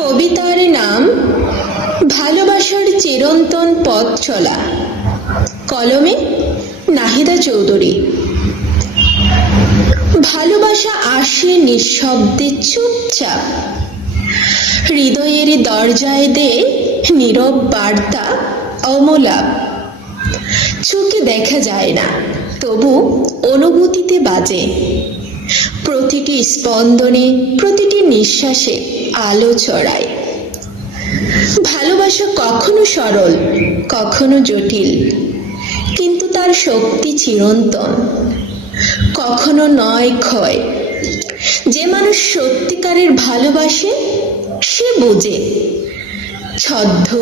কবিতার নাম ভালোবাসার চিরন্তন পথ চলা। কলমে নাহিদা চৌধুরী। ভালোবাসা আসে নিঃশব্দে চুপচাপ, হৃদয়ের দরজায় দে নীরব বার্তা অমলাপ। চোখে দেখা যায় না, তবু অনুভূতিতে বাজে। প্রতিটি স্পন্দনে, প্রতিটি নিঃশ্বাসে আলো ছড়ায়। ভালোবাসা কখনো সরল, কখনো জটিল, কিন্তু তার শক্তি চিরন্তন, কখনো নয় ক্ষয়। যে মানুষ সত্যিকারের ভালোবাসে সে বোঝে, ছদ্ম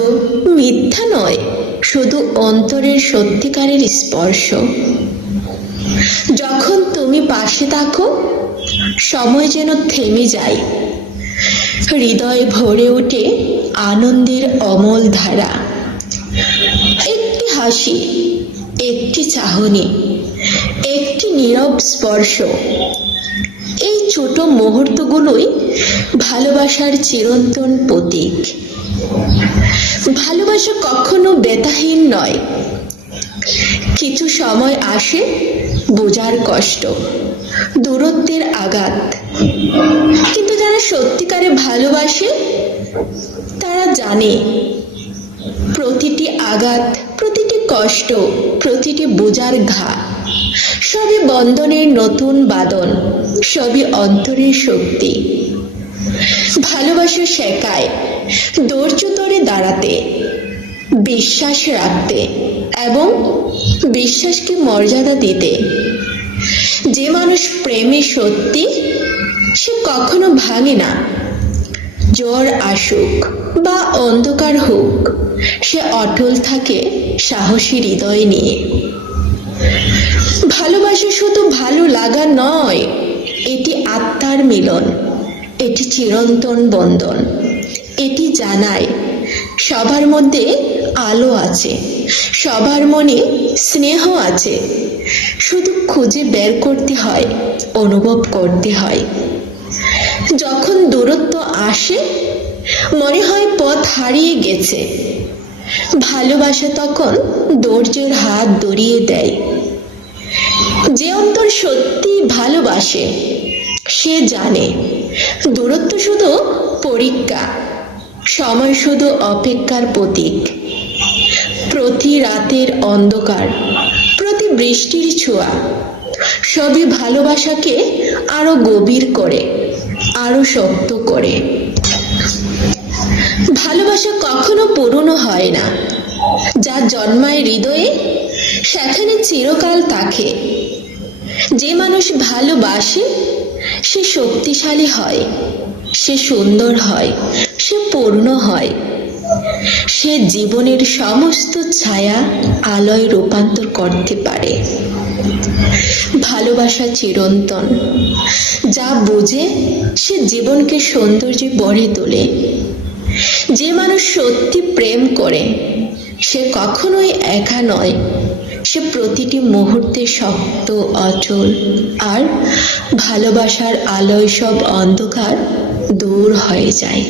মিথ্যা নয়, শুধু অন্তরের সত্যিকারের স্পর্শ। যখন তুমি পাশে থাকো, সময় যেন থেমে যায়, হৃদয় ভরে ওঠে আনন্দের অমল ধারা। একটি হাসি, একটি চাহনি, একটি নীরব স্পর্শ, এই ছোট মুহূর্তগুলোই ভালোবাসার চিরন্তন প্রতীক। ভালোবাসা কখনো ব্যথাহীন নয়। কিছু সময় আসে বোঝার কষ্ট, দূরত্বের আঘাত, কিন্তু যারা সত্যিকারে ভালোবাসে তারা জানে প্রতিটি আঘাত, প্রতিটি কষ্ট, প্রতিটি বোঝার ঘা সবই বন্ধনের নতুন বাঁধন, সবই অন্তরের শক্তি। ভালোবাসা শেখায় ধৈর্য ধরে দাঁড়াতে, বিশ্বাস রাখতে এবং বিশ্বাসকে মর্যাদা দিতে। যে মানুষ প্রেমে সত্যি, সে কখনো ভাঙে না। ঝড় আসুক বা অন্ধকার হোক, সে অটল থাকে সাহসী হৃদয় নিয়ে। ভালোবাসা শুধু ভালো লাগা নয়, এটি আত্মার মিলন, এটি চিরন্তন বন্ধন। এটি জানায় সবার মধ্যে আলো আছে, সবার মনে স্নেহ আছে, শুধু খুঁজে বের করতে হয়, অনুভব করতে হয়। যখন দূরত্ব আসে, মনে হয় পথ হারিয়ে গেছে, ভালোবাসা তখন ধৈর্যের হাত ধরিয়ে দেয়। যে অন্তর সত্যি ভালোবাসে সে জানে দূরত্ব শুধু পরীক্ষা, সময় শুধু অপেক্ষার প্রতীক। প্রতি রাতের অন্ধকার, প্রতি বৃষ্টির ছোঁয়া, সবই ভালোবাসাকে আরো গভীর করে, আরো শক্ত করে। ভালোবাসা কখনো পুরনো হয় না। যা জন্মায় হৃদয়ে, সেখানে চিরকাল থাকে। যে মানুষ ভালোবাসে সে শক্তিশালী হয়, সে সুন্দর হয়, সে পূর্ণ হয়। সে জীবনের সমস্ত ছায়া আলোয় রূপান্তর করতে পারে। ভালোবাসা চিরন্তন, যা বোঝে সে জীবনকে সৌন্দর্যে গড়ে তোলে। যে মানুষ সত্যি প্রেম করে সে কখনোই একা নয়, সে প্রতিটি মুহূর্তে শক্ত, অচল। আর ভালোবাসার আলোয় সব অন্ধকার দূর হয়ে যায়।